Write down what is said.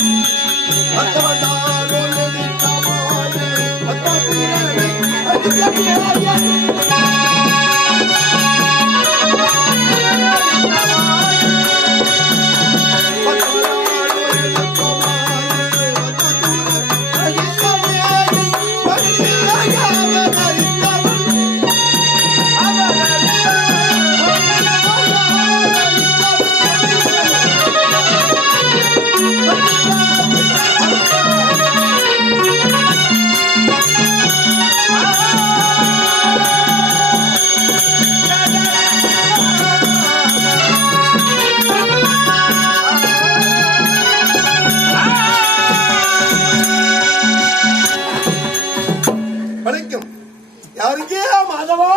ਹੱਥਾਂ வணக்கம் யாருக்கே மாதவா?